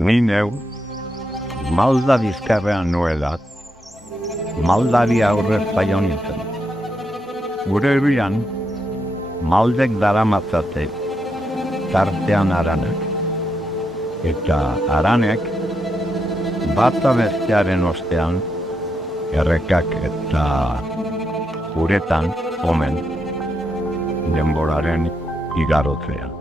Ni neu, malda bizkarrean nuela, maldari aurrez baio nintzen. Gure herrian, maldek daramatzate, tartean haranek. Eta haranek, bata bestearen ostean, errekak eta uretan omen, denboraren igarotzea.